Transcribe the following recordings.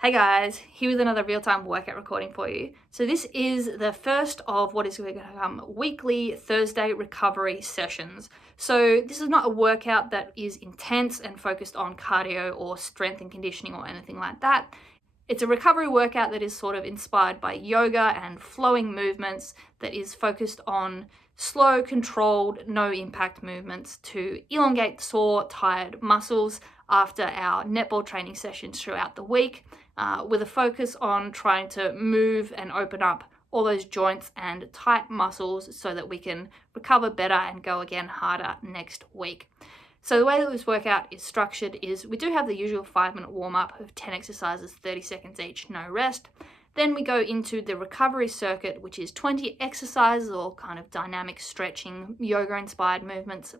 Hey guys, here with another real-time workout recording for you. So this is the first of what is going to become weekly Thursday recovery sessions. So this is not a workout that is intense and focused on cardio or strength and conditioning or anything like that. It's a recovery workout that is sort of inspired by yoga and flowing movements that is focused on slow, controlled, no impact movements to elongate sore, tired muscles after our netball training sessions throughout the week, with a focus on trying to move and open up all those joints and tight muscles so that we can recover better and go again harder next week. So the way that this workout is structured is we do have the usual 5-minute warm-up of 10 exercises, 30 seconds each, no rest. Then we go into the recovery circuit, which is 20 exercises or kind of dynamic stretching, yoga-inspired movements.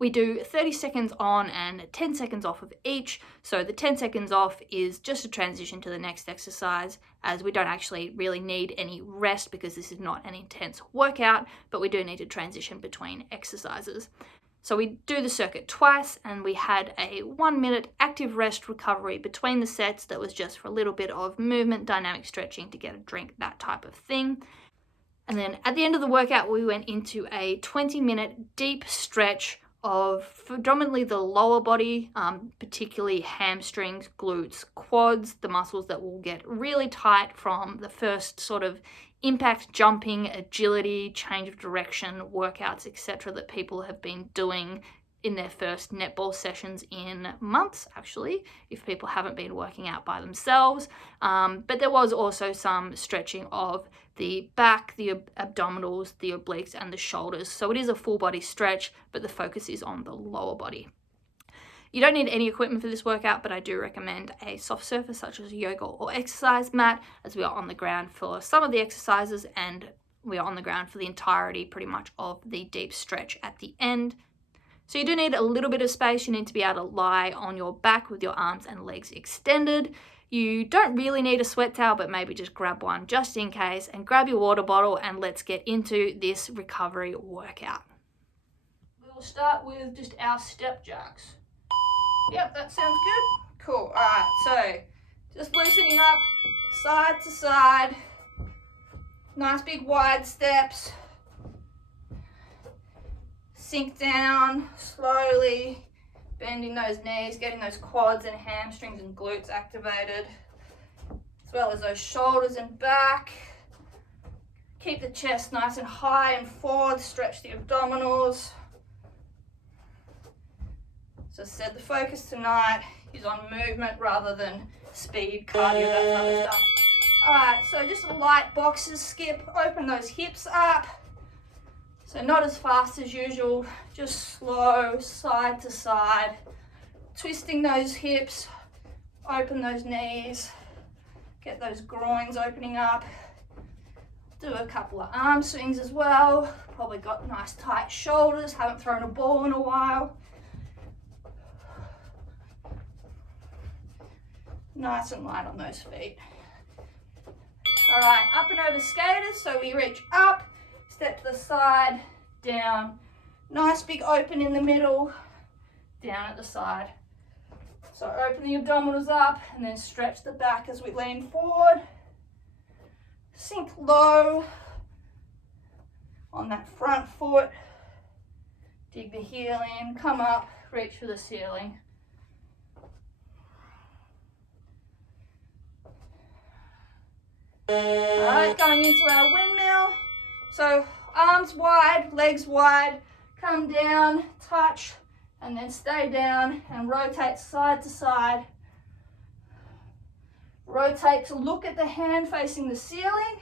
We do 30 seconds on and 10 seconds off of each. So the 10 seconds off is just a transition to the next exercise, as we don't actually really need any rest because this is not an intense workout, but we do need to transition between exercises. So we do the circuit twice, and we had a 1-minute active rest recovery between the sets that was just for a little bit of movement, dynamic stretching to get a drink, that type of thing. And then at the end of the workout, we went into a 20-minute deep stretch of predominantly the lower body, particularly hamstrings, glutes, quads, the muscles that will get really tight from the first sort of impact jumping, agility, change of direction, workouts, etc. that people have been doing in their first netball sessions in months, actually, if people haven't been working out by themselves. But there was also some stretching of the back, the abdominals, the obliques, and the shoulders. So it is a full body stretch, but the focus is on the lower body. You don't need any equipment for this workout, but I do recommend a soft surface such as a yoga or exercise mat, as we are on the ground for some of the exercises and we are on the ground for the entirety pretty much of the deep stretch at the end. So you do need a little bit of space. You need to be able to lie on your back with your arms and legs extended. You don't really need a sweat towel, but maybe just grab one just in case, and grab your water bottle, and let's get into this recovery workout. We will start with just our step jacks. Yep, that sounds good. Cool. All right, so just loosening up side to side. Nice big wide steps. Sink down slowly, bending those knees, getting those quads and hamstrings and glutes activated, as well as those shoulders and back. Keep the chest nice and high and forward, stretch the abdominals. So as I said, the focus tonight is on movement rather than speed, cardio, that type of stuff. All right, so just a light boxes skip, open those hips up. So not as fast as usual, just slow, side to side, twisting those hips, open those knees, get those groins opening up. Do a couple of arm swings as well. Probably got nice tight shoulders, haven't thrown a ball in a while. Nice and light on those feet. All right, up and over skaters, so we reach up, step to the side, down. Nice big open in the middle, down at the side. So open the abdominals up and then stretch the back as we lean forward. Sink low on that front foot. Dig the heel in, come up, reach for the ceiling. All right, going into our windmill. So arms wide, legs wide, come down, touch, and then stay down and rotate side to side. Rotate to look at the hand facing the ceiling.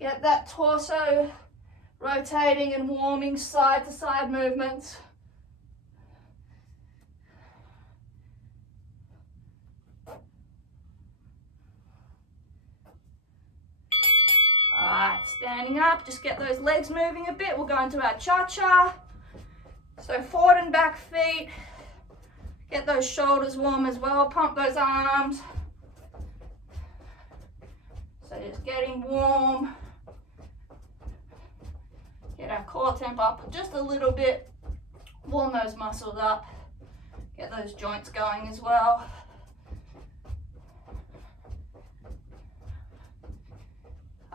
Get that torso rotating and warming, side to side movements. Alright, standing up, just get those legs moving a bit. We'll go into our cha-cha. So forward and back feet. Get those shoulders warm as well. Pump those arms. So just getting warm. Get our core temp up just a little bit. Warm those muscles up. Get those joints going as well.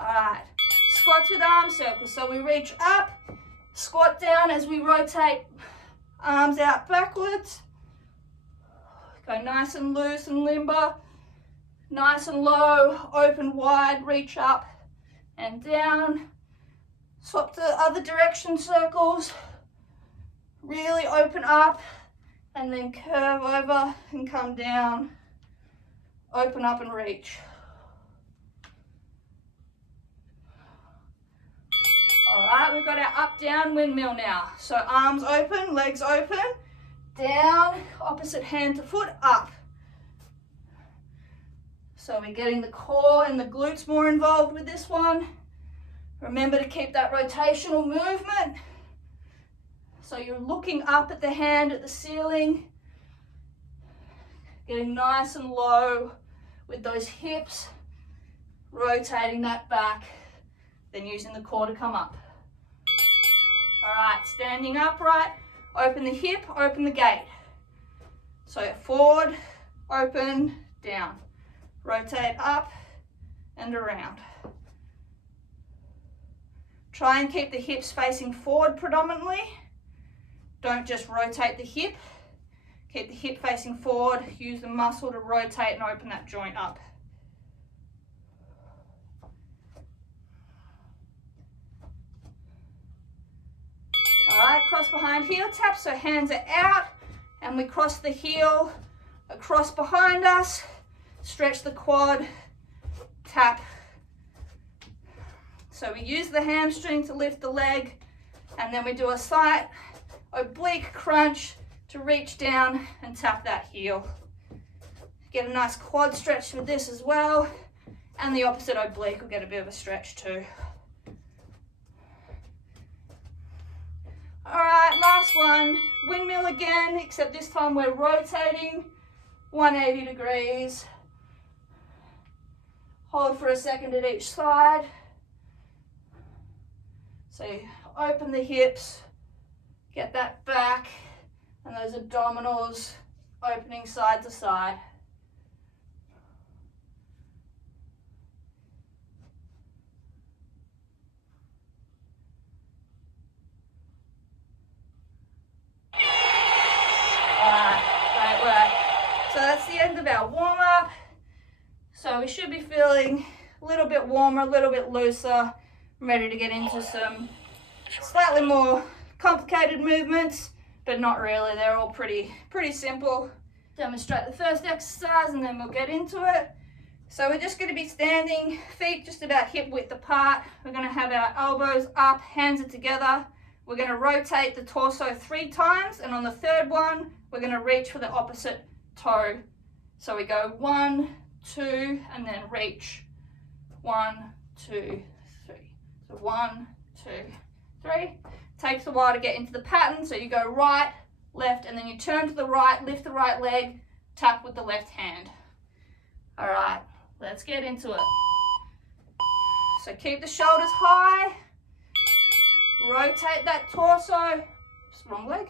All right, squats with arm circles. So we reach up, squat down as we rotate, arms out backwards. Go nice and loose and limber, nice and low, open wide, reach up and down. Swap to other direction circles, really open up and then curve over and come down, open up and reach. All right, we've got our up down windmill now. So arms open, legs open, down, opposite hand to foot, up. So we're getting the core and the glutes more involved with this one. Remember to keep that rotational movement. So you're looking up at the hand at the ceiling, getting nice and low with those hips, rotating that back, then using the core to come up. All right, standing upright, open the hip, open the gate. So forward, open, down. Rotate up and around. Try and keep the hips facing forward predominantly. Don't just rotate the hip. Keep the hip facing forward. Use the muscle to rotate and open that joint up. All right, cross behind heel tap. So hands are out and we cross the heel across behind us. Stretch the quad, tap. So we use the hamstring to lift the leg, and then we do a slight oblique crunch to reach down and tap that heel. Get a nice quad stretch with this as well, and the opposite oblique will get a bit of a stretch too. All right, last one, windmill again, except this time we're rotating 180 degrees. Hold for a second at each side. So you open the hips, get that back and those abdominals opening side to side. Alright, great work. So that's the end of our warm up. So we should be feeling a little bit warmer, a little bit looser. I'm ready to get into some slightly more complicated movements, but not really. They're all pretty simple. Demonstrate the first exercise and then we'll get into it. So we're just going to be standing, feet just about hip width apart. We're going to have our elbows up, hands are together. We're going to rotate the torso 3 times, and on the third one, we're going to reach for the opposite toe. So we go 1, 2, and then reach. 1, 2, 3. So 1, 2, 3. Takes a while to get into the pattern, so you go right, left, and then you turn to the right, lift the right leg, tap with the left hand. All right, let's get into it. So keep the shoulders high, rotate that torso, wrong leg,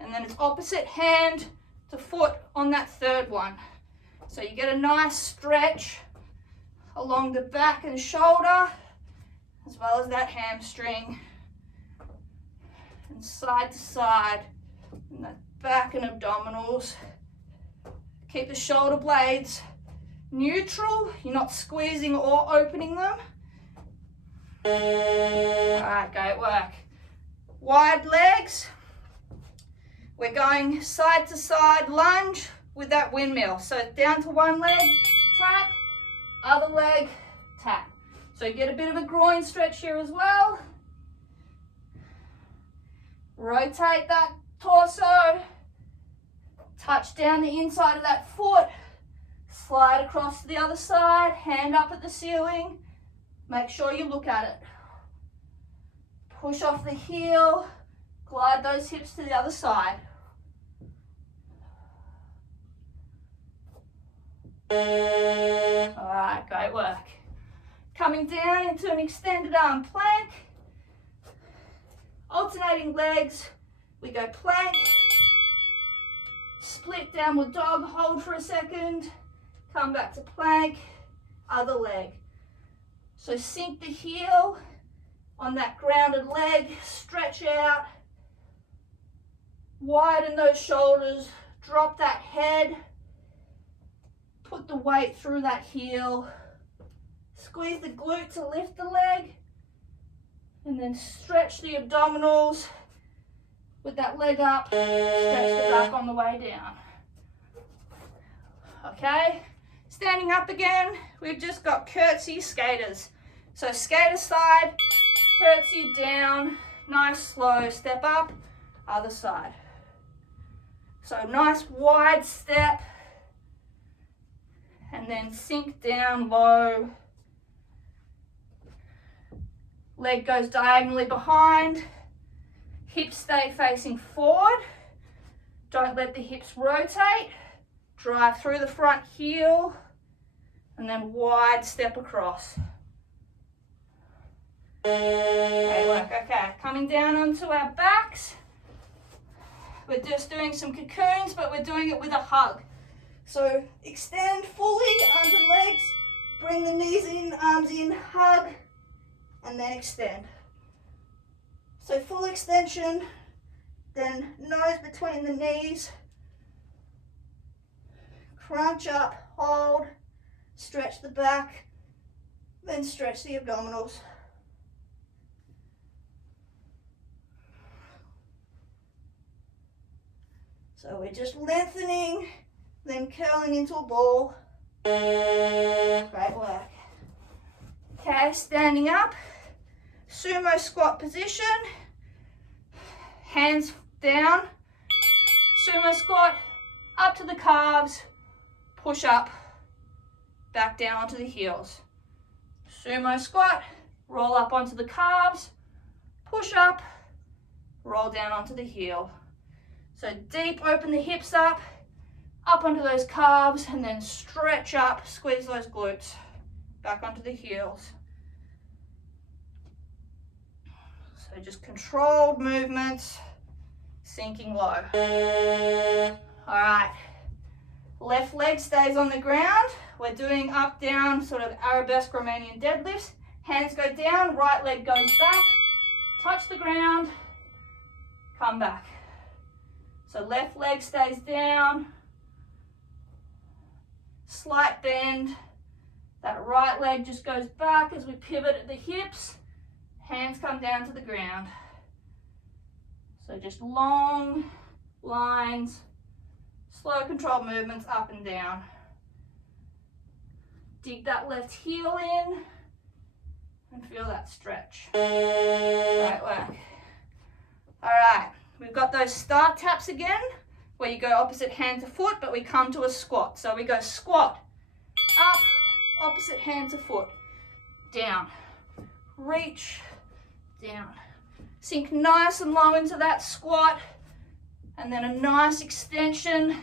and then it's opposite hand to foot on that third one. So you get a nice stretch along the back and shoulder, as well as that hamstring, and side to side, and that back and abdominals. Keep the shoulder blades neutral, you're not squeezing or opening them. All right, great work. Wide legs. We're going side to side lunge with that windmill. So down to one leg, tap, other leg, tap. So you get a bit of a groin stretch here as well. Rotate that torso, touch down the inside of that foot, slide across to the other side, hand up at the ceiling. Make sure you look at it. Push off the heel, glide those hips to the other side. All right, great work. Coming down into an extended arm plank. Alternating legs, we go plank, split downward dog, hold for a second, come back to plank, other leg. So sink the heel on that grounded leg, stretch out, widen those shoulders, drop that head, put the weight through that heel, squeeze the glute to lift the leg, and then stretch the abdominals with that leg up, stretch the back on the way down. Okay, standing up again, we've just got curtsy skaters. So skater side, curtsy down, nice slow step up, other side. So nice wide step, and then sink down low. Leg goes diagonally behind, hips stay facing forward. Don't let the hips rotate. Drive through the front heel, and then wide step across. Great work. Okay, coming down onto our backs. We're just doing some cocoons, but we're doing it with a hug. So extend fully, arms and legs. Bring the knees in, arms in, hug, and then extend. So full extension, then nose between the knees. Crunch up, hold, stretch the back, then stretch the abdominals. So we're just lengthening, then curling into a ball. Great work. Okay, standing up, sumo squat position, hands down, sumo squat, up to the calves, push up, back down onto the heels. Sumo squat, roll up onto the calves, push up, roll down onto the heel. So deep, open the hips up onto those calves, and then stretch up, squeeze those glutes, back onto the heels. So just controlled movements, sinking low. All right. Left leg stays on the ground. We're doing up, down, sort of arabesque Romanian deadlifts. Hands go down, right leg goes back, touch the ground, come back. So left leg stays down, slight bend. That right leg just goes back as we pivot at the hips. Hands come down to the ground. So just long lines, slow controlled movements up and down. Dig that left heel in and feel that stretch. Great work. All right, we've got those start taps again, where you go opposite hand to foot, but we come to a squat. So we go squat, up, opposite hand to foot, down, reach, down. Sink nice and low into that squat, and then a nice extension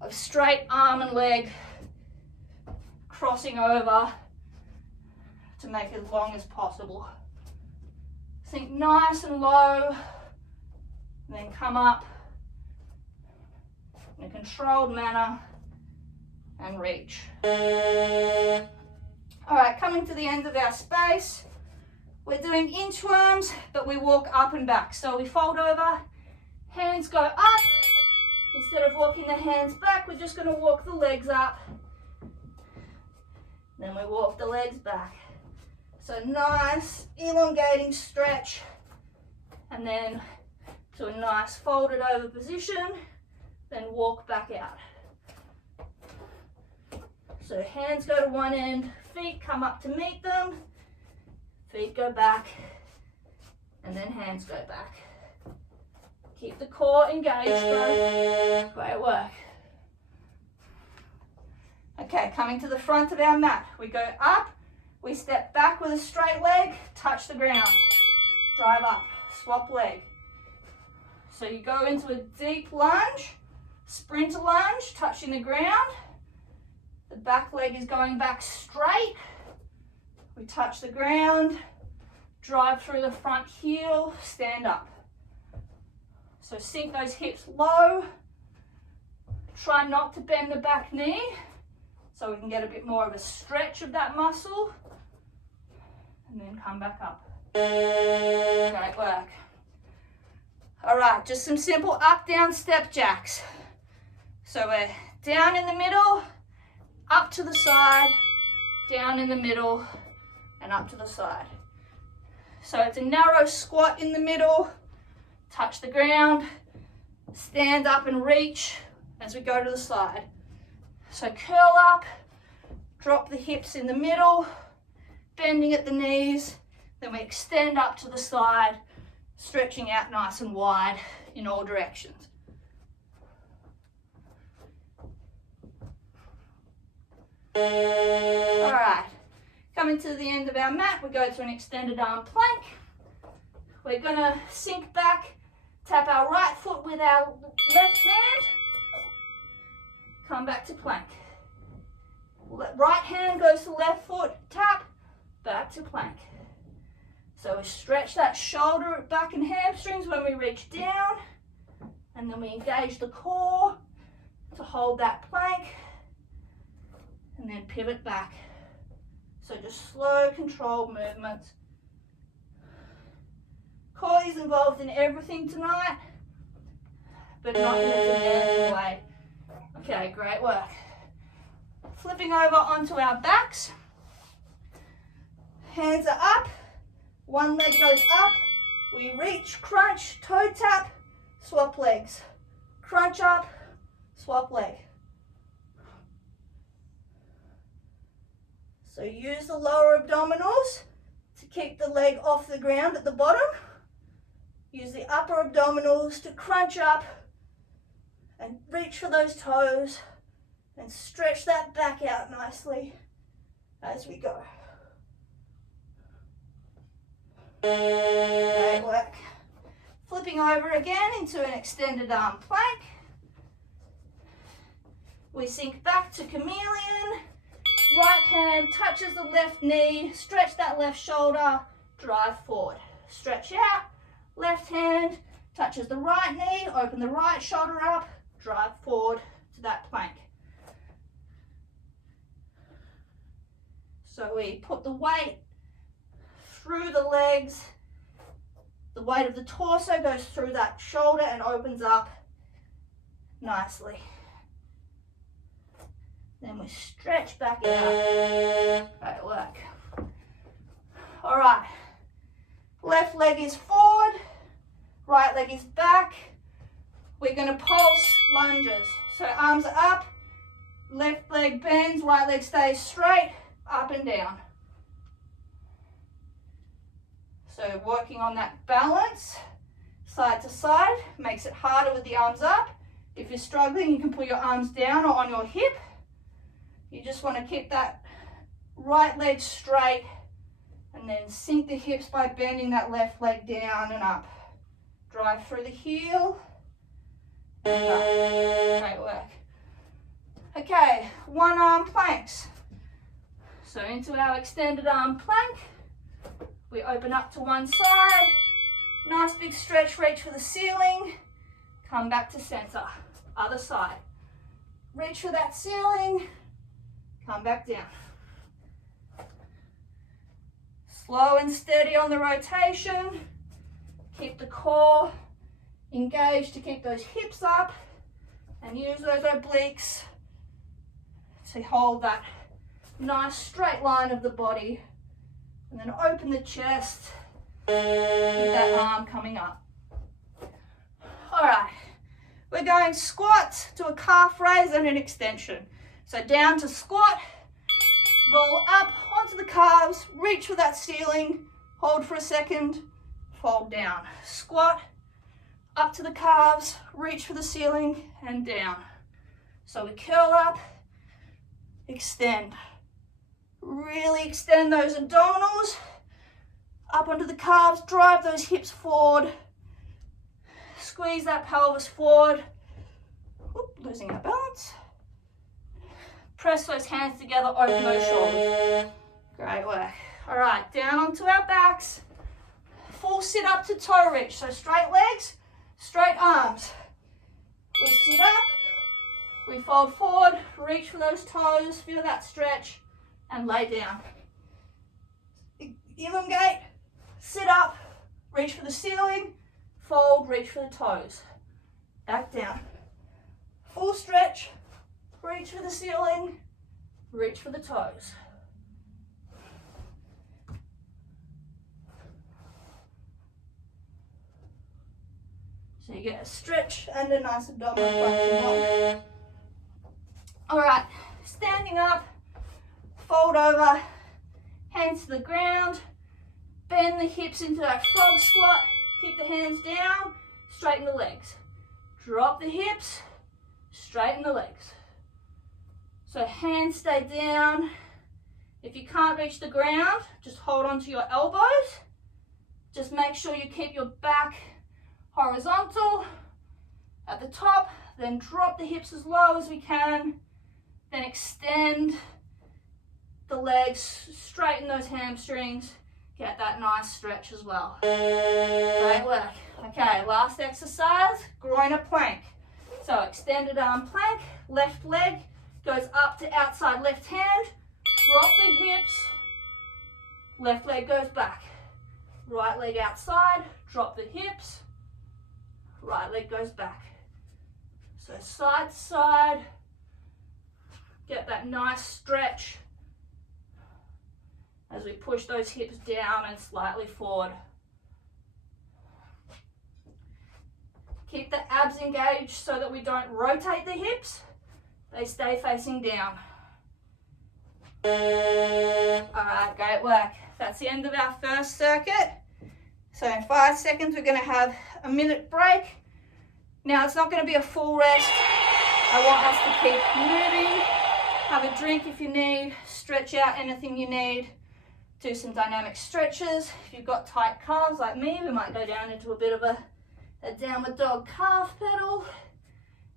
of straight arm and leg, crossing over to make it as long as possible. Sink nice and low, and then come up in a controlled manner and reach. All right, coming to the end of our space, we're doing inchworms, but we walk up and back. So we fold over, hands go up. Instead of walking the hands back, we're just going to walk the legs up. Then we walk the legs back. So nice elongating stretch, and then to a nice folded over position, then walk back out. So hands go to one end, feet come up to meet them, feet go back, and then hands go back. Keep the core engaged though. Great work. Okay, coming to the front of our mat. We go up, we step back with a straight leg, touch the ground, drive up, swap leg. So you go into a deep lunge, sprinter lunge, touching the ground. The back leg is going back straight. We touch the ground, drive through the front heel, stand up. So sink those hips low. Try not to bend the back knee so we can get a bit more of a stretch of that muscle. and then come back up. Great work. All right, just some simple up, down step jacks. So we're down in the middle, up to the side, down in the middle, and up to the side. So it's a narrow squat in the middle, touch the ground, stand up and reach as we go to the side. So curl up, drop the hips in the middle, bending at the knees, then we extend up to the side, stretching out nice and wide in all directions. All right, coming to the end of our mat, we go to an extended arm plank. We're gonna sink back, tap our right foot with our left hand, come back to plank. Right hand goes to left foot, tap, back to plank. So we stretch that shoulder, back and hamstrings when we reach down, and then we engage the core to hold that plank, and then pivot back. So just slow, controlled movements. Core is involved in everything tonight, but not in a demanding way. Okay, great work. Flipping over onto our backs. Hands are up. One leg goes up. We reach, crunch, toe tap, swap legs. Crunch up, swap leg. So use the lower abdominals to keep the leg off the ground at the bottom. Use the upper abdominals to crunch up and reach for those toes and stretch that back out nicely as we go. Great work. Flipping over again into an extended arm plank. We sink back to chameleon. Right hand touches the left knee, stretch that left shoulder, drive forward. Stretch out, left hand touches the right knee, open the right shoulder up, drive forward to that plank. So we put the weight through the legs, the weight of the torso goes through that shoulder and opens up nicely. Then we stretch back out. Great work. All right. Left leg is forward, right leg is back. We're going to pulse lunges. So arms are up, left leg bends, right leg stays straight, up and down. So working on that balance, side to side, makes it harder with the arms up. If you're struggling, you can put your arms down or on your hip. You just want to keep that right leg straight and then sink the hips by bending that left leg down and up. Drive through the heel and up. Great work. Okay, one arm planks. So into our extended arm plank. We open up to one side. Nice big stretch, reach for the ceiling. Come back to center. Other side. Reach for that ceiling. Come back down. Slow and steady on the rotation. Keep the core engaged to keep those hips up and use those obliques to hold that nice straight line of the body, and then open the chest with that arm coming up. All right, we're going squat to a calf raise and an extension. So down to squat, roll up onto the calves, reach for that ceiling, hold for a second, fold down. Squat, up to the calves, reach for the ceiling, and down. So we curl up, extend. Really extend those abdominals, up onto the calves, drive those hips forward, squeeze that pelvis forward. Whoop, losing our balance. Press those hands together, open those shoulders. Great work. All right, down onto our backs. Full sit up to toe reach. So straight legs, straight arms. We sit up, we fold forward, reach for those toes, feel that stretch, and lay down. elongate, sit up, reach for the ceiling, fold, reach for the toes. Back down. Full stretch, reach for the ceiling, reach for the toes. So you get a stretch and a nice abdominal function. All right, standing up, fold over, hands to the ground, bend the hips into that frog squat, keep the hands down, straighten the legs. Drop the hips, straighten the legs. So hands stay down. If you can't reach the ground, just hold on to your elbows. Just make sure you keep your back horizontal at the top, then drop the hips as low as we can, then extend the legs, straighten those hamstrings, get that nice stretch as well. Great work. Okay, last exercise, groiner plank. So extended arm plank, left leg goes up to outside left hand, drop the hips, left leg goes back, right leg outside, drop the hips, right leg goes back. So side to side, get that nice stretch as we push those hips down and slightly forward. Keep the abs engaged so that we don't rotate the hips. They stay facing down. All right, great work. That's the end of our first circuit. So in 5 seconds, we're going to have a minute break. Now, it's not going to be a full rest. I want us to keep moving. Have a drink if you need. Stretch out anything you need. Do some dynamic stretches. If you've got tight calves like me, we might go down into a bit of a downward dog calf pedal.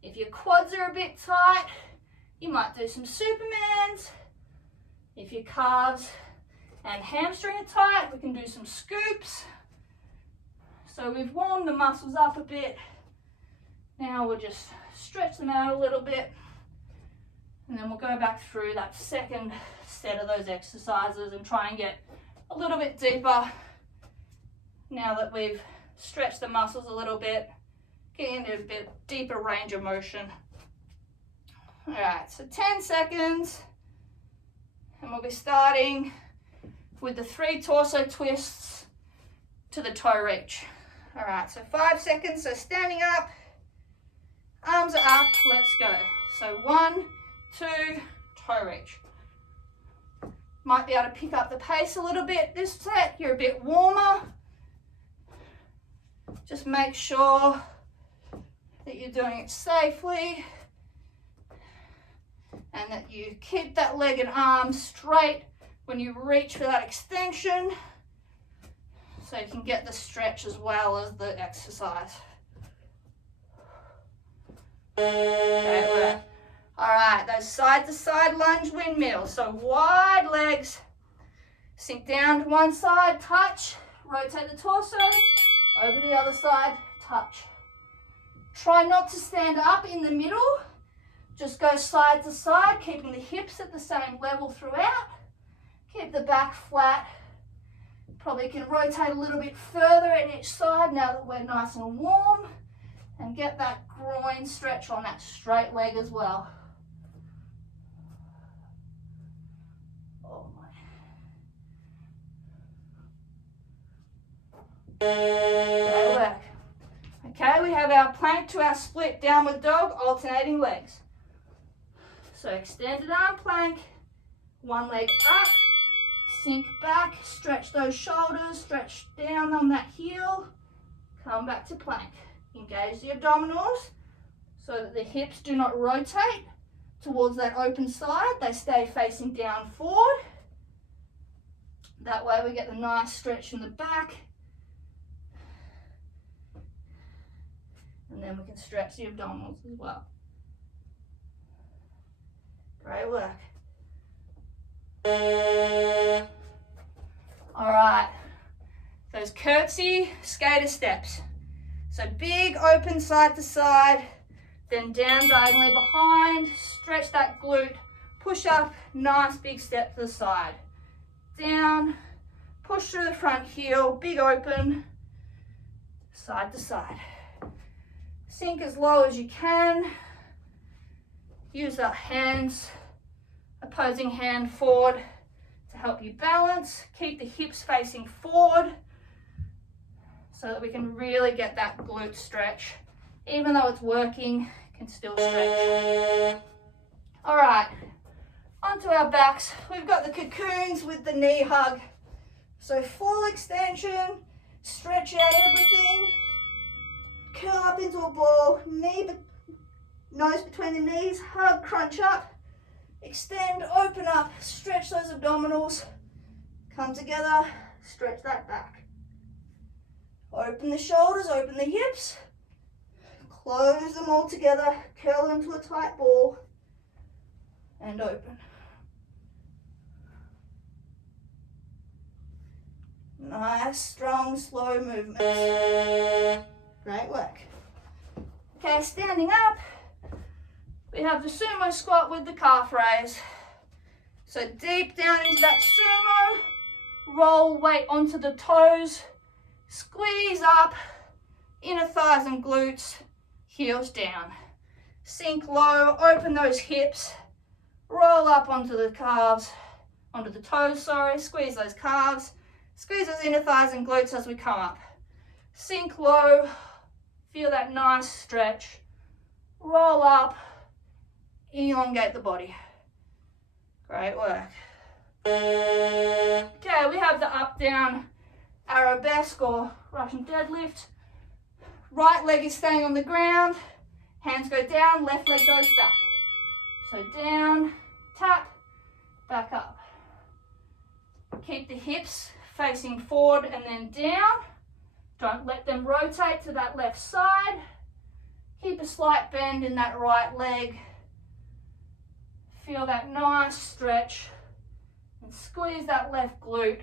If your quads are a bit tight, you might do some Supermans. If your calves and hamstring are tight, we can do some scoops. So we've warmed the muscles up a bit. Now we'll just stretch them out a little bit, and then we'll go back through that second set of those exercises and try and get a little bit deeper now that we've stretched the muscles a little bit, get into a bit deeper range of motion. All right, so 10 seconds, and we'll be starting with the 3 torso twists to the toe reach. All right, so 5 seconds, so standing up, arms are up, let's go. So 1, 2, toe reach. Might be able to pick up the pace a little bit this set, you're a bit warmer. Just make sure that you're doing it safely and that you keep that leg and arm straight when you reach for that extension so you can get the stretch as well as the exercise. Great work. All right, those side to side lunge windmills. So wide legs, sink down to one side, touch, rotate the torso, over to the other side, touch. Try not to stand up in the middle. Just go side to side, keeping the hips at the same level throughout. Keep the back flat. Probably can rotate a little bit further at each side now that we're nice and warm. And get that groin stretch on that straight leg as well. Oh my. Great work. Okay, we have our plank to our split downward dog, alternating legs. So extended arm plank, one leg up, sink back, stretch those shoulders, stretch down on that heel, come back to plank. Engage the abdominals so that the hips do not rotate towards that open side. They stay facing down forward. That way we get the nice stretch in the back. And then we can stretch the abdominals as well. Great work. All right, those curtsy skater steps. So big open side to side, then down diagonally behind, stretch that glute, push up, nice big step to the side. Down, Push through the front heel, big open, side to side. Sink as low as you can. Use that hands, opposing hand forward to help you balance. Keep the hips facing forward so that we can really get that glute stretch. Even though it's working, it can still stretch. All right, onto our backs. We've got the cocoons with the knee hug. So full extension, stretch out everything, curl up into a ball, nose between the knees, hug, crunch up, extend, open up, stretch those abdominals, come together, stretch that back. Open the shoulders, open the hips, close them all together, curl into a tight ball, and open. Nice, strong, slow movements. Great work. Okay, standing up, we have the sumo squat with the calf raise. So deep down into that sumo, roll weight onto the toes, squeeze up, inner thighs and glutes, heels down. Sink low, open those hips, roll up onto the calves, onto the toes, squeeze those calves, squeeze those inner thighs and glutes as we come up. Sink low, feel that nice stretch, roll up, elongate the body. Great work. Okay, we have the up, down, arabesque or Russian deadlift. Right leg is staying on the ground, hands go down, left leg goes back. So down, tap, back up. Keep the hips facing forward and then down. Don't let them rotate to that left side. Keep a slight bend in that right leg. Feel that nice stretch and squeeze that left glute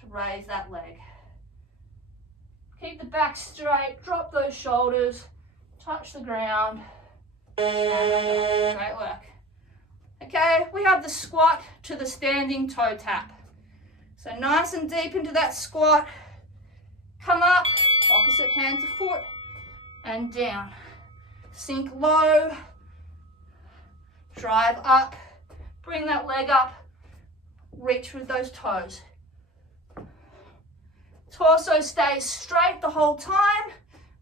to raise that leg. Keep the back straight, drop those shoulders, touch the ground. Great work. Okay, we have the squat to the standing toe tap. So nice and deep into that squat. Come up, opposite hand to foot, and down. Sink low, drive up, bring that leg up, reach with those toes. Torso stays straight the whole time.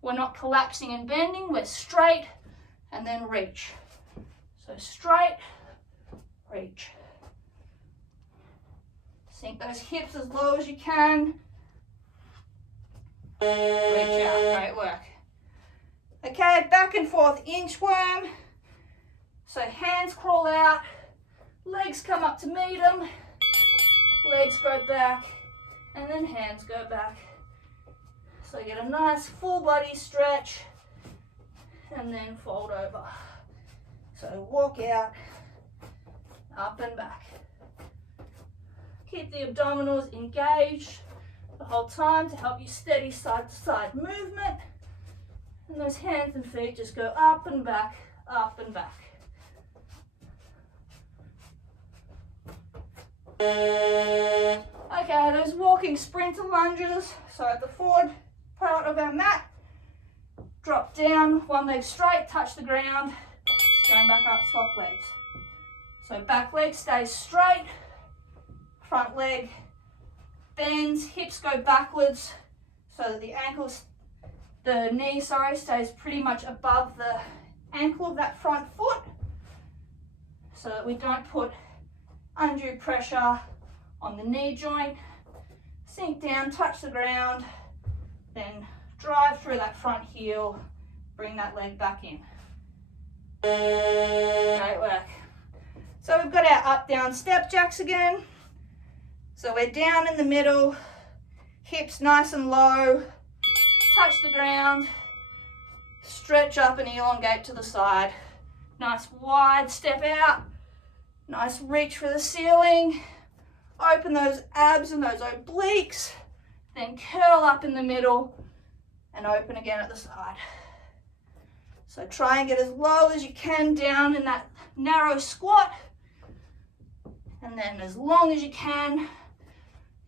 We're not collapsing and bending, we're straight, and then reach. So straight, reach. Sink those hips as low as you can. Reach out, great work. Okay, back and forth inchworm. So hands crawl out, legs come up to meet them, legs go back, and then hands go back. So get a nice full body stretch, and then fold over. So walk out, up and back. Keep the abdominals engaged the whole time to help you steady side to side movement. And those hands and feet just go up and back, up and back. Okay, those walking sprinter lunges. So at the forward part of our mat, drop down, one leg straight, touch the ground, going back up, swap legs. So back leg stays straight, front leg bends, hips go backwards so that the knee stays pretty much above the ankle of that front foot so that we don't put undue pressure on the knee joint. Sink down, touch the ground, then drive through that front heel, bring that leg back in. Great work. So we've got our up, down, step jacks again. So we're down in the middle, hips nice and low, touch the ground, stretch up and elongate to the side. Nice wide step out, nice reach for the ceiling, open those abs and those obliques, then curl up in the middle and open again at the side. So try and get as low as you can down in that narrow squat, and then as long as you can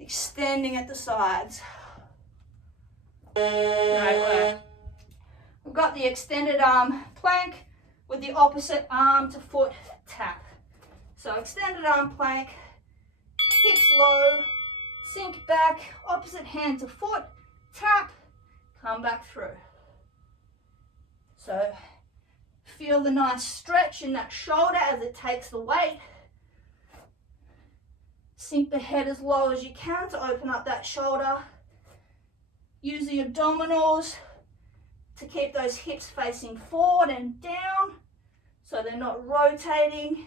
extending at the sides. Great work. We've got the extended arm plank with the opposite arm to foot tap. So extended arm plank, hips low, sink back, opposite hand to foot, tap, come back through. So feel the nice stretch in that shoulder as it takes the weight. Sink the head as low as you can to open up that shoulder. Use the abdominals to keep those hips facing forward and down so they're not rotating.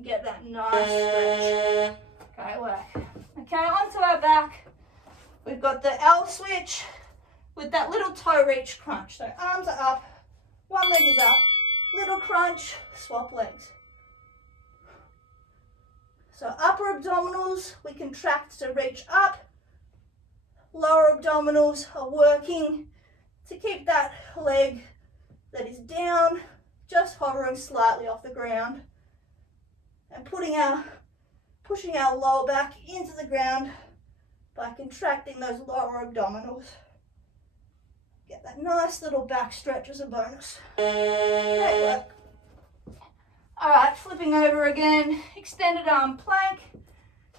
Get that nice stretch. Great work. Okay, onto our back. We've got the L switch with that little toe reach crunch. So arms are up, one leg is up, little crunch, swap legs. So upper abdominals, we contract to reach up. Lower abdominals are working to keep that leg that is down, just hovering slightly off the ground. And pushing our lower back into the ground by contracting those lower abdominals. Get that nice little back stretch as a bonus. Great work. All right, flipping over again, extended arm plank.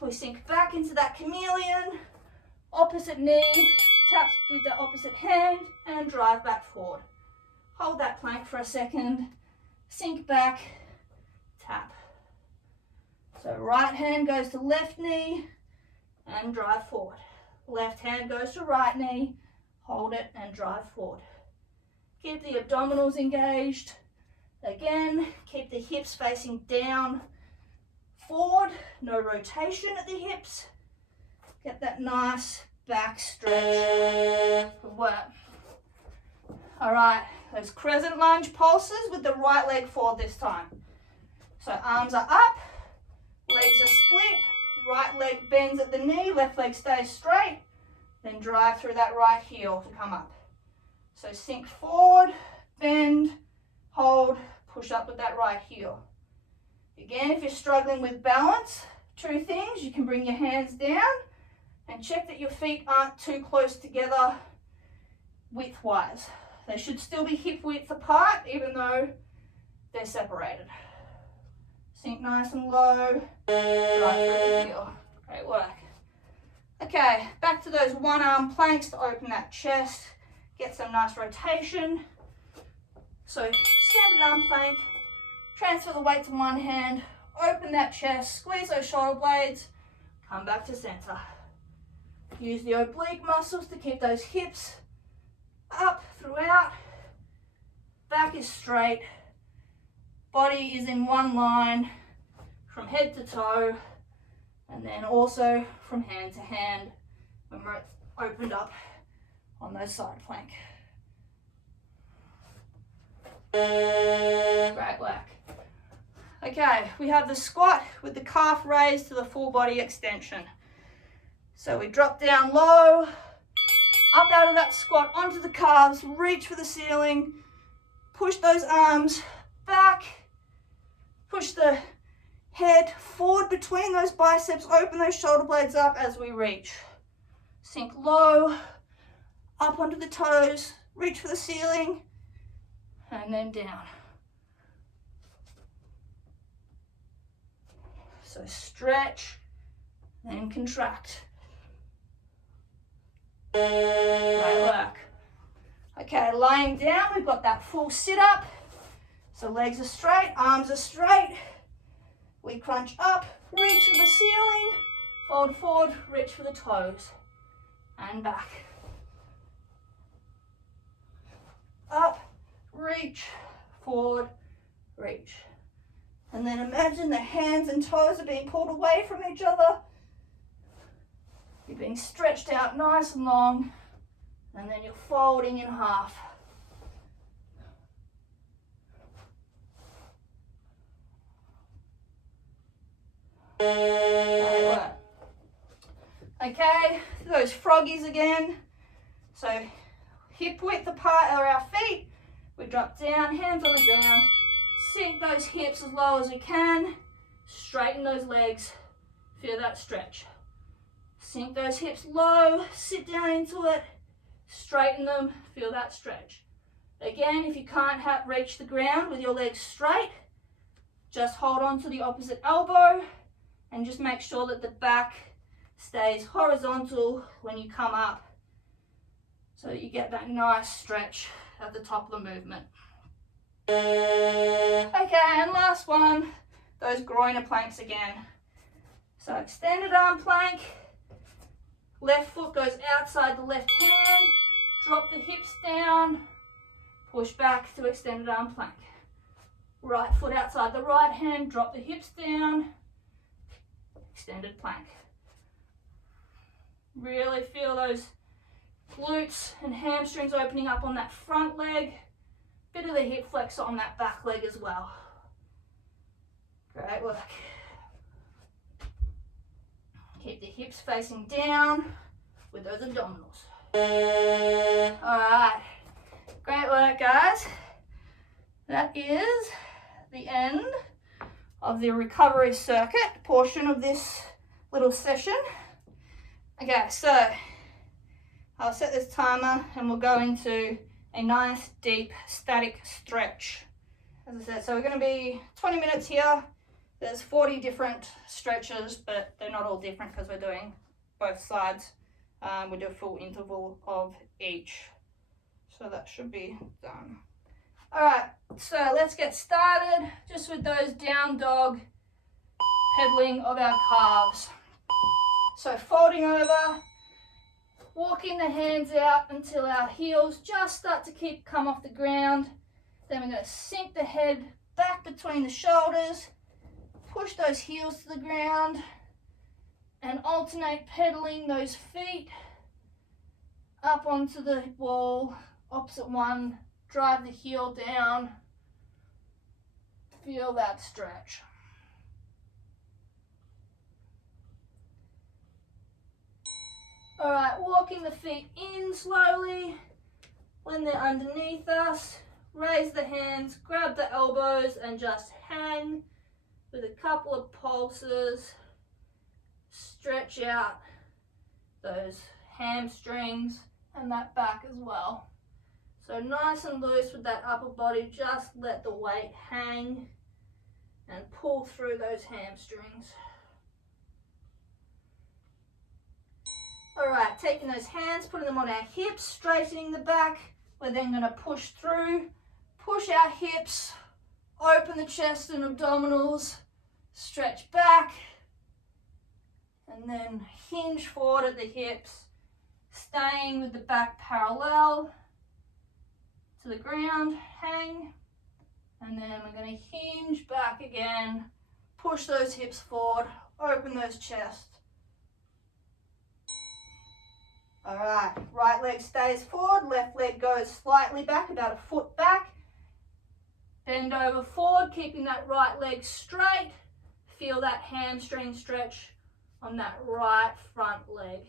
We sink back into that chameleon. Opposite knee, tap with the opposite hand and drive back forward. Hold that plank for a second, sink back, tap. So right hand goes to left knee and drive forward. Left hand goes to right knee, hold it and drive forward. Keep the abdominals engaged. Again, keep the hips facing down, forward, no rotation at the hips. Get that nice back stretch. Good work. All right, those crescent lunge pulses with the right leg forward this time. So arms are up, legs are split, right leg bends at the knee, left leg stays straight, then drive through that right heel to come up. So sink forward, bend, hold, push up with that right heel. Again, if you're struggling with balance, two things, you can bring your hands down and check that your feet aren't too close together width-wise. They should still be hip width apart, even though they're separated. Sink nice and low, right through the heel. Great work. Okay, back to those one arm planks to open that chest, get some nice rotation. So standard arm plank, transfer the weight to one hand, open that chest, squeeze those shoulder blades, come back to center. Use the oblique muscles to keep those hips up throughout. Back is straight. Body is in one line from head to toe, and then also from hand to hand when we're opened up on those side plank. Great work. Okay, we have the squat with the calf raised to the full body extension. So we drop down low, up out of that squat onto the calves, reach for the ceiling, push those arms back, push the head forward between those biceps, open those shoulder blades up as we reach. Sink low, up onto the toes, reach for the ceiling, and then down. So stretch, then contract. Great work. Okay, lying down, we've got that full sit up. So legs are straight, arms are straight. We crunch up, reach for the ceiling, fold forward, reach for the toes, and back. Up, reach, forward, reach. And then imagine the hands and toes are being pulled away from each other. You're being stretched out nice and long, and then you're folding in half. Okay, those froggies again. So hip width apart are our feet. We drop down, hands on the ground, sink those hips as low as we can, straighten those legs, Feel that stretch. Sink those hips low, sit down into it, straighten them, feel that stretch. Again, if you can't reach the ground with your legs straight, just hold on to the opposite elbow and just make sure that the back stays horizontal when you come up so that you get that nice stretch at the top of the movement. Okay, and last one, those groiner planks again. So extended arm plank, left foot goes outside the left hand, drop the hips down, push back to extended arm plank. Right foot outside the right hand, drop the hips down, extended plank. Really feel those glutes and hamstrings opening up on that front leg. Bit of the hip flexor on that back leg as well. Great work. Keep the hips facing down with those abdominals. Alright, great work guys. That is the end of the recovery circuit portion of this little session. Okay, so I'll set this timer and we'll go into a nice deep static stretch. As I said, so we're going to be 20 minutes here. There's 40 different stretches, but they're not all different because we're doing both sides. We do a full interval of each. So that should be done. Alright, so let's get started just with those down dog pedaling of our calves. So folding over, walking the hands out until our heels just start to come off the ground. Then we're going to sink the head back between the shoulders, push those heels to the ground, and alternate pedaling those feet up onto the wall, opposite one, drive the heel down, feel that stretch. Alright, walking the feet in slowly. When they're underneath us, raise the hands, grab the elbows and just hang with a couple of pulses. Stretch out those hamstrings and that back as well. So nice and loose with that upper body, just let the weight hang and pull through those hamstrings. Alright, taking those hands, putting them on our hips, straightening the back. We're then going to push through, push our hips, open the chest and abdominals, stretch back, and then hinge forward at the hips, staying with the back parallel to the ground, hang, and then we're going to hinge back again, push those hips forward, open those chests. Alright, right leg stays forward, left leg goes slightly back, about a foot back. Bend over forward, keeping that right leg straight. Feel that hamstring stretch on that right front leg.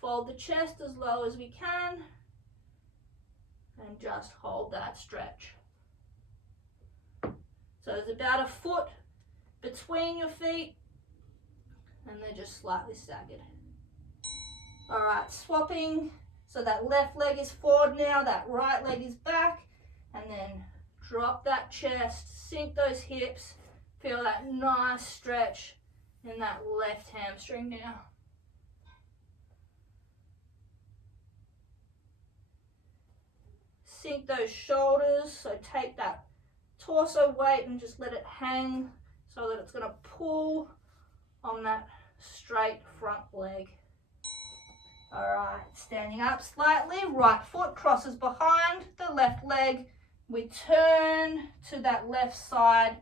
Fold the chest as low as we can and just hold that stretch. So there's about a foot between your feet and they're just slightly staggered. Alright, swapping, so that left leg is forward now, that right leg is back, and then drop that chest, sink those hips, feel that nice stretch in that left hamstring now. Sink those shoulders, so take that torso weight and just let it hang so that it's going to pull on that straight front leg. Alright, standing up slightly, right foot crosses behind the left leg. We turn to that left side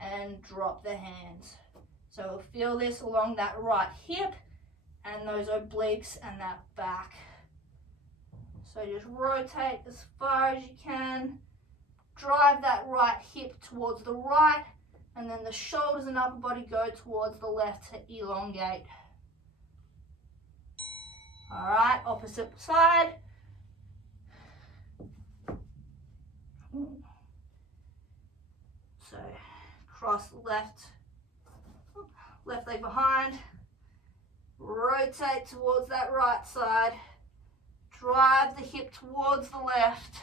and drop the hands. So we'll feel this along that right hip and those obliques and that back. So just rotate as far as you can. Drive that right hip towards the right and then the shoulders and upper body go towards the left to elongate. Alright, opposite side. So cross left leg behind, Rotate towards that right side. Drive the hip towards the left.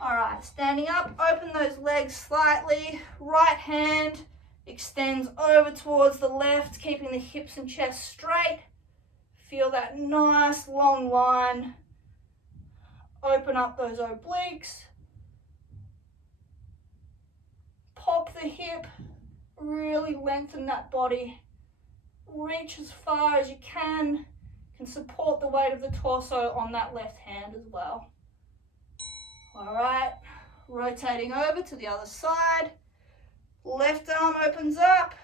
Alright, standing up, open those legs slightly. Right hand extends over towards the left, keeping the hips and chest straight. Feel that nice long line. Open up those obliques. Pop the hip, really lengthen that body. Reach as far as you can support the weight of the torso on that left hand as well. Alright, rotating over to the other side. Left arm opens up.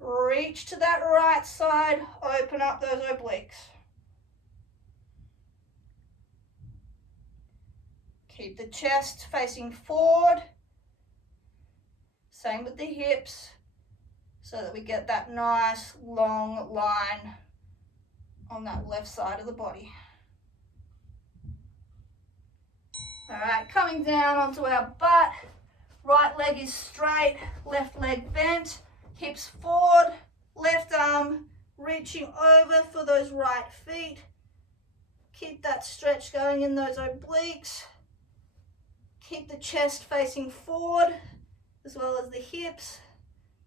Reach to that right side, open up those obliques. Keep the chest facing forward. Same with the hips, so that we get that nice long line on that left side of the body. Alright, coming down onto our butt. Right leg is straight, left leg bent, hips forward, left arm reaching over for those right feet. Keep that stretch going in those obliques. Keep the chest facing forward as well as the hips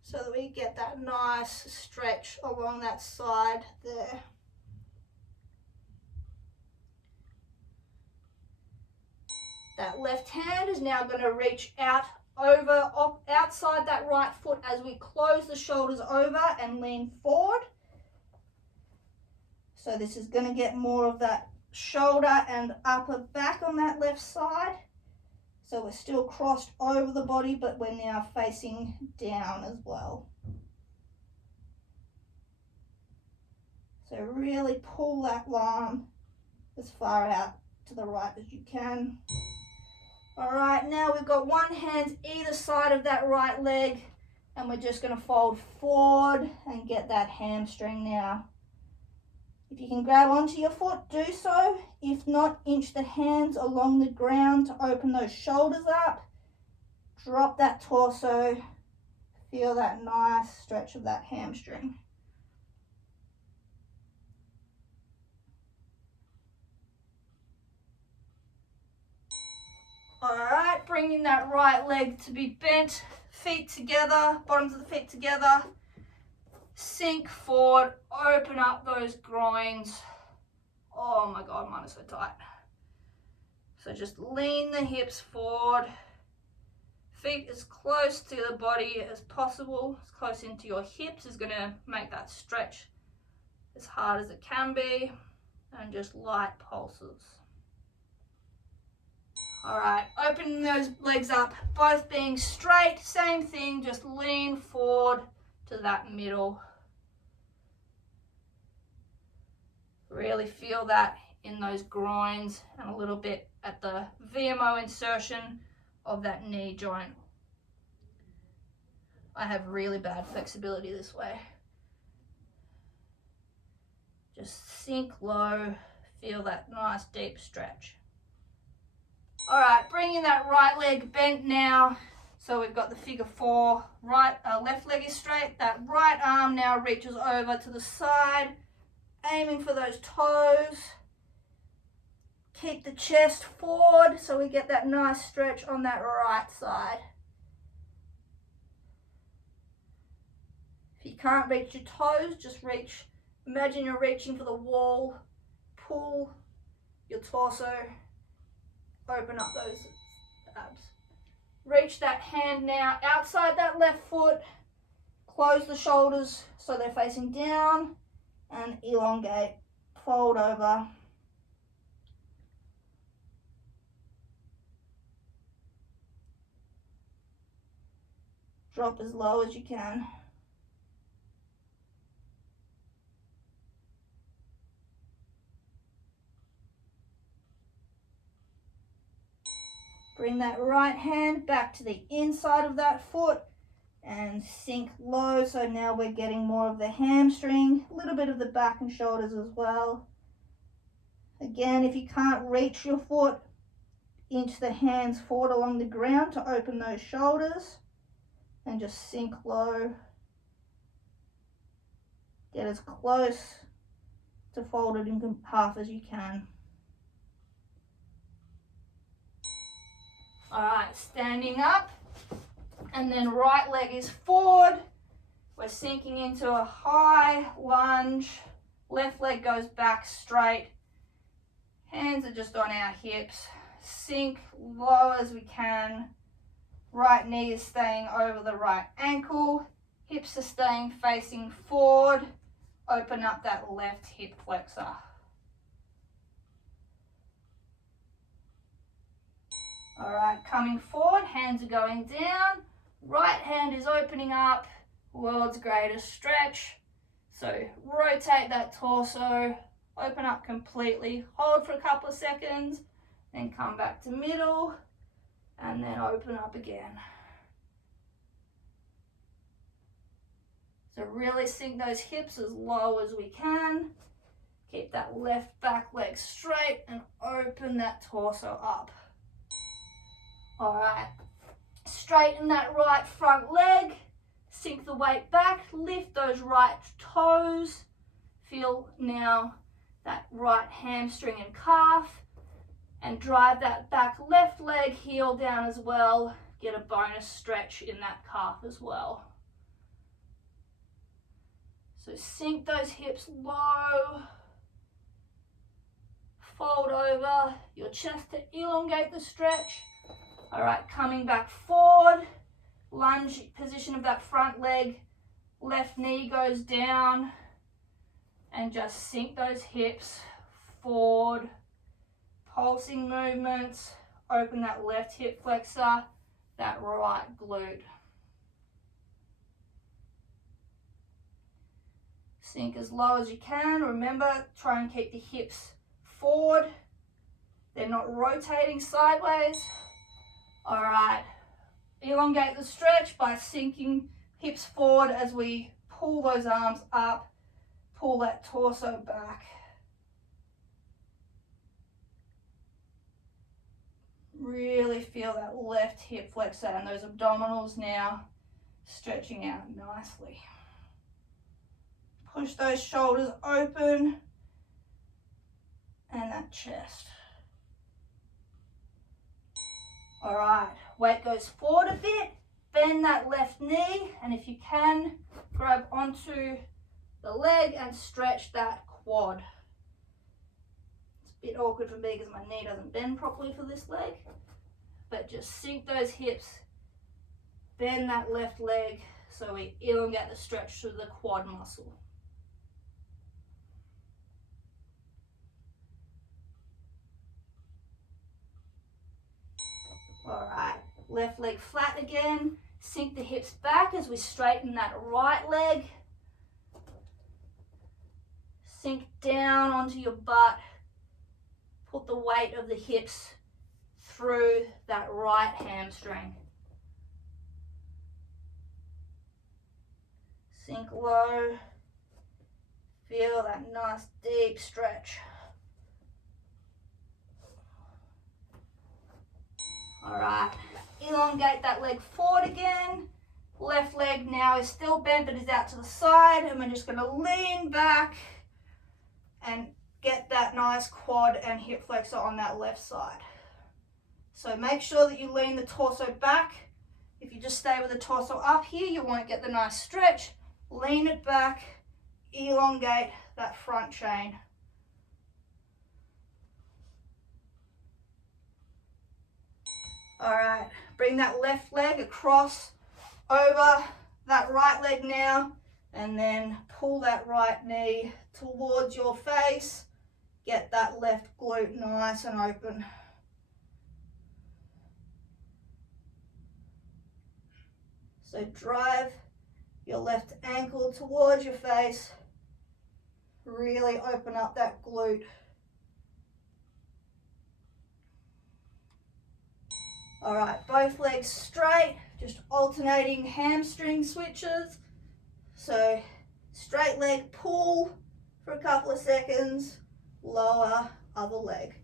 so that we get that nice stretch along that side there. That left hand is now going to reach out over outside that right foot as we close the shoulders over and lean forward. So this is going to get more of that shoulder and upper back on that left side. So we're still crossed over the body, but we're now facing down as well. So really pull that line as far out to the right as you can. All right, now we've got one hand either side of that right leg, and we're just going to fold forward and get that hamstring now. If you can grab onto your foot, do so. If not, inch the hands along the ground to open those shoulders up. Drop that torso. Feel that nice stretch of that hamstring. All right, bringing that right leg to be bent, feet together, bottoms of the feet together. Sink forward, open up those groins. Oh my God, mine is so tight. So just lean the hips forward. Feet as close to the body as possible, as close into your hips is going to make that stretch as hard as it can be, and just light pulses. All right, opening those legs up, both being straight, same thing, just lean forward to that middle. Really feel that in those groins and a little bit at the VMO insertion of that knee joint. I have really bad flexibility this way. Just sink low, feel that nice deep stretch. All right, bringing that right leg bent now. So we've got the figure four, left leg is straight. That right arm now reaches over to the side, aiming for those toes. Keep the chest forward so we get that nice stretch on that right side. If you can't reach your toes, just reach. Imagine you're reaching for the wall. Pull your torso. Open up those abs. Reach that hand now outside that left foot. Close the shoulders so they're facing down and elongate. Fold over. Drop as low as you can. Bring that right hand back to the inside of that foot and sink low. So now we're getting more of the hamstring, a little bit of the back and shoulders as well. Again, if you can't reach your foot, inch the hands forward along the ground to open those shoulders and just sink low. Get as close to folded in half as you can. All right, standing up, and then right leg is forward. We're sinking into a high lunge. Left leg goes back straight. Hands are just on our hips. Sink low as we can. Right knee is staying over the right ankle. Hips are staying facing forward. Open up that left hip flexor. All right, coming forward, hands are going down. Right hand is opening up, world's greatest stretch. So rotate that torso, open up completely, hold for a couple of seconds, then come back to middle, and then open up again. So really sink those hips as low as we can. Keep that left back leg straight and open that torso up. All right, straighten that right front leg, sink the weight back, lift those right toes. Feel now that right hamstring and calf, and drive that back left leg heel down as well. Get a bonus stretch in that calf as well. So sink those hips low, fold over your chest to elongate the stretch. All right, coming back forward, lunge position of that front leg, left knee goes down, and just sink those hips forward, pulsing movements, open that left hip flexor, that right glute. Sink as low as you can. Remember, try and keep the hips forward. They're not rotating sideways. All right, elongate the stretch by sinking hips forward as we pull those arms up, pull that torso back. Really feel that left hip flexor and those abdominals now stretching out nicely. Push those shoulders open and that chest. All right, weight goes forward a bit, bend that left knee, and if you can, grab onto the leg and stretch that quad. It's a bit awkward for me because my knee doesn't bend properly for this leg, but just sink those hips, bend that left leg so we elongate the stretch through the quad muscle. All right, left leg flat again. Sink the hips back as we straighten that right leg. Sink down onto your butt. Put the weight of the hips through that right hamstring. Sink low. Feel that nice deep stretch. All right, elongate that leg forward again. Left leg now is still bent but is out to the side, and we're just going to lean back and get that nice quad and hip flexor on that left side. So make sure that you lean the torso back. If you just stay with the torso up here, you won't get the nice stretch. Lean it back, elongate that front chain. All right, bring that left leg across over that right leg now, and then pull that right knee towards your face. Get that left glute nice and open. So drive your left ankle towards your face. Really open up that glute. All right, both legs straight, just alternating hamstring switches. So straight leg pull for a couple of seconds, lower, other leg.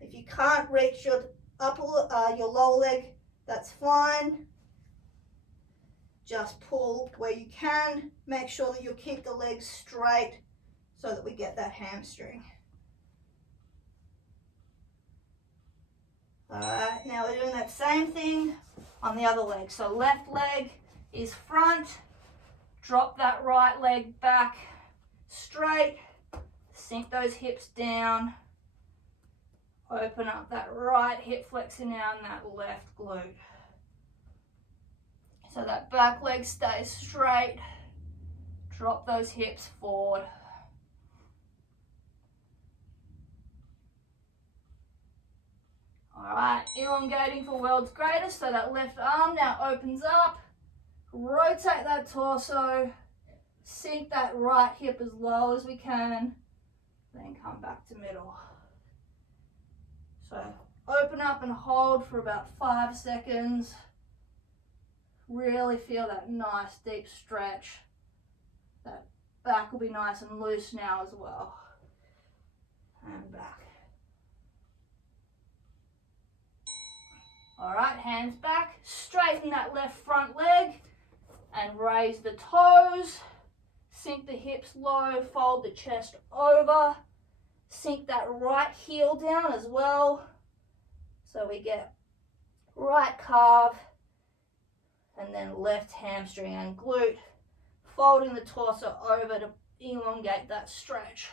If you can't reach your lower leg, that's fine. Just pull where you can. Make sure that you keep the legs straight so that we get that hamstring. Alright, now we're doing that same thing on the other leg. So left leg is front, drop that right leg back straight, sink those hips down, open up that right hip flexor now and that left glute. So that back leg stays straight, drop those hips forward. Alright, elongating for world's greatest, so that left arm now opens up, rotate that torso, sink that right hip as low as we can, then come back to middle. So open up and hold for about 5 seconds. Really feel that nice deep stretch. That back will be nice and loose now as well. And back. Alright, hands back, straighten that left front leg and raise the toes. Sink the hips low, fold the chest over. Sink that right heel down as well. So we get right calf and then left hamstring and glute. Folding the torso over to elongate that stretch.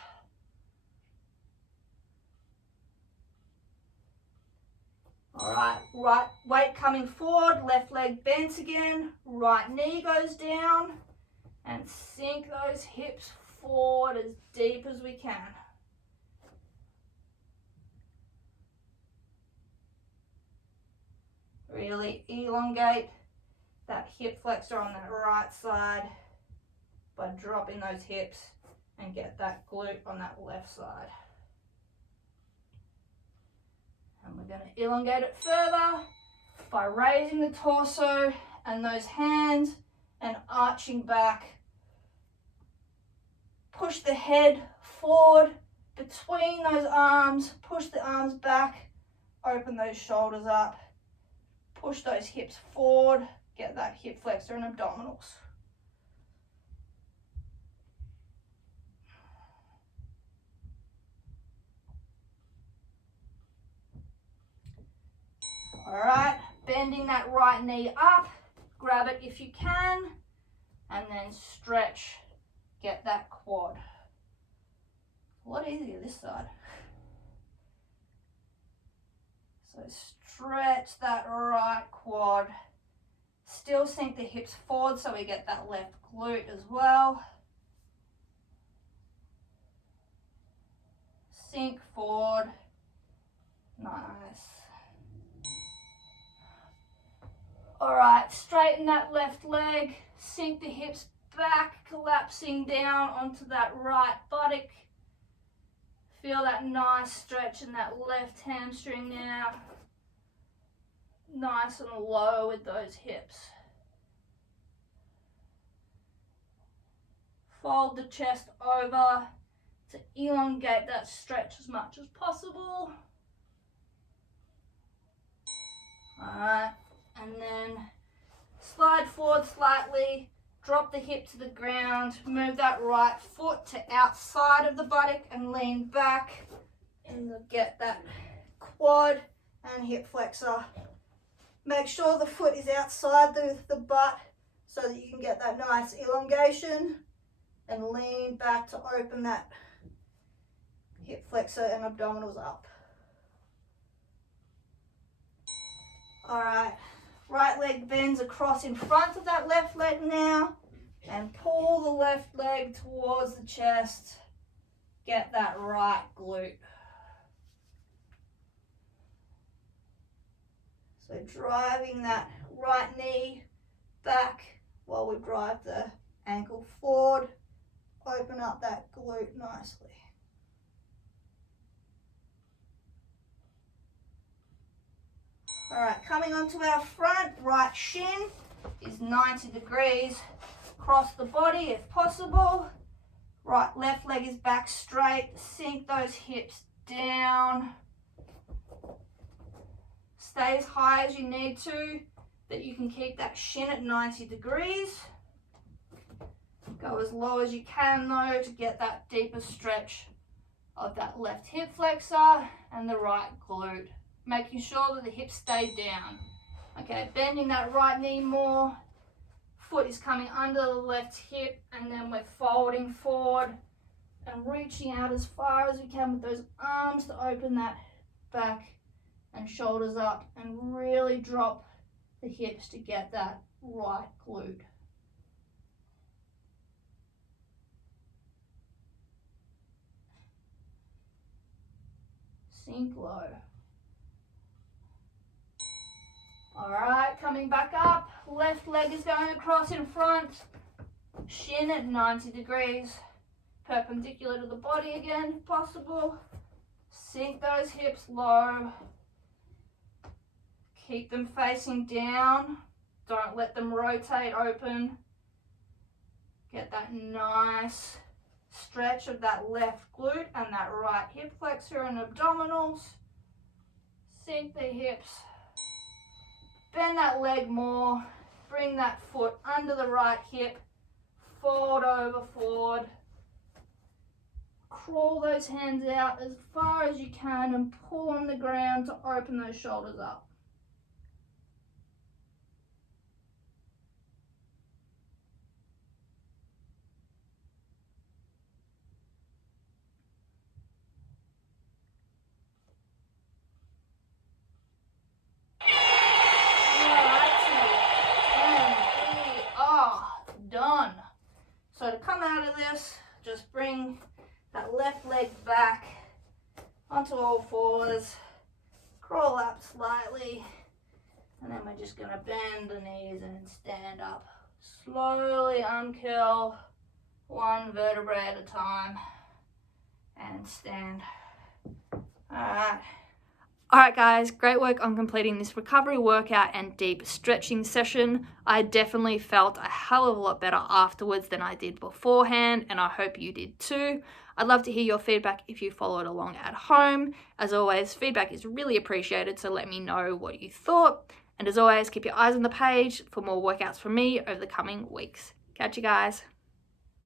Alright, right weight coming forward, left leg bends again, right knee goes down, and sink those hips forward as deep as we can. Really elongate that hip flexor on that right side by dropping those hips and get that glute on that left side. And we're going to elongate it further by raising the torso and those hands and arching back. Push the head forward between those arms, push the arms back, open those shoulders up, push those hips forward, get that hip flexor and abdominals. Alright, bending that right knee up, grab it if you can, and then stretch, get that quad. A lot easier this side. So stretch that right quad, still sink the hips forward so we get that left glute as well. Sink forward, nice. Alright, straighten that left leg, sink the hips back, collapsing down onto that right buttock. Feel that nice stretch in that left hamstring now. Nice and low with those hips. Fold the chest over to elongate that stretch as much as possible. Alright. And then slide forward slightly, drop the hip to the ground, move that right foot to outside of the buttock and lean back and get that quad and hip flexor. Make sure the foot is outside the butt so that you can get that nice elongation and lean back to open that hip flexor and abdominals up. Alright. Right leg bends across in front of that left leg now and pull the left leg towards the chest. Get that right glute. So driving that right knee back while we drive the ankle forward. Open up that glute nicely. Alright, coming onto our front, right shin is 90 degrees. Cross the body if possible. Left leg is back straight. Sink those hips down. Stay as high as you need to, that you can keep that shin at 90 degrees. Go as low as you can though to get that deeper stretch of that left hip flexor and the right glute. Making sure that the hips stay down. Okay, bending that right knee more. Foot is coming under the left hip, and then we're folding forward and reaching out as far as we can with those arms to open that back and shoulders up, and really drop the hips to get that right glute. Sink low. All right, coming back up. Left leg is going across in front. Shin at 90 degrees. Perpendicular to the body again, if possible. Sink those hips low. Keep them facing down. Don't let them rotate open. Get that nice stretch of that left glute and that right hip flexor and abdominals. Sink the hips. Bend that leg more. Bring that foot under the right hip. Fold over forward. Crawl those hands out as far as you can and pull on the ground to open those shoulders up. Done. So to come out of this, just bring that left leg back onto all fours, crawl up slightly, and then we're just going to bend the knees and stand up. Slowly uncurl one vertebrae at a time and stand. Alright guys, great work on completing this recovery workout and deep stretching session. I definitely felt a hell of a lot better afterwards than I did beforehand, and I hope you did too. I'd love to hear your feedback if you followed along at home. As always, feedback is really appreciated, so let me know what you thought. And as always, keep your eyes on the page for more workouts from me over the coming weeks. Catch you guys.